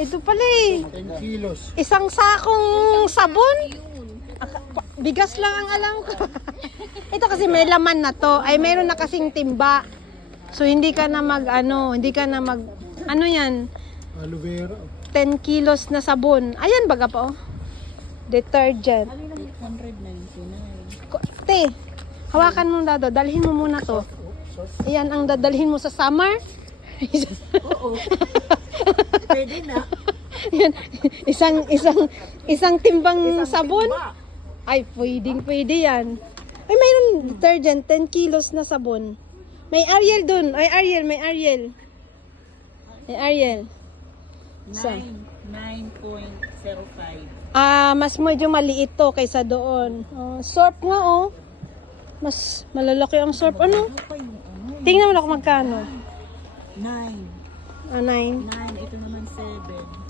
ito pala eh. 10 kilos. Isang sakong sabon. Bigas lang ang alam ko. Ito kasi may laman na to. Ay meron na kasing timba. So hindi ka na hindi ka na ano yan? Aloe vera. 10 kilos na sabon. Ayan baga po. Detergent. 199. Te, hawakan mo dado. Dalhin mo muna to. Ayan ang dadalhin mo sa summer. Oo. Pwede na. Yan, isang timbang sabon. Ay, pwede yan. Ay, mayroon detergent, 10 kilos na sabon. May Ariel dun. Ay, Ariel, may Ariel. May Ariel. 9.05. Mas medyo maliit to kaysa doon. Surf nga, oh. Mas malalaki ang surf. Ano? Tingnan mo lang kung magkano. 9. 9. 9. Ito naman 7.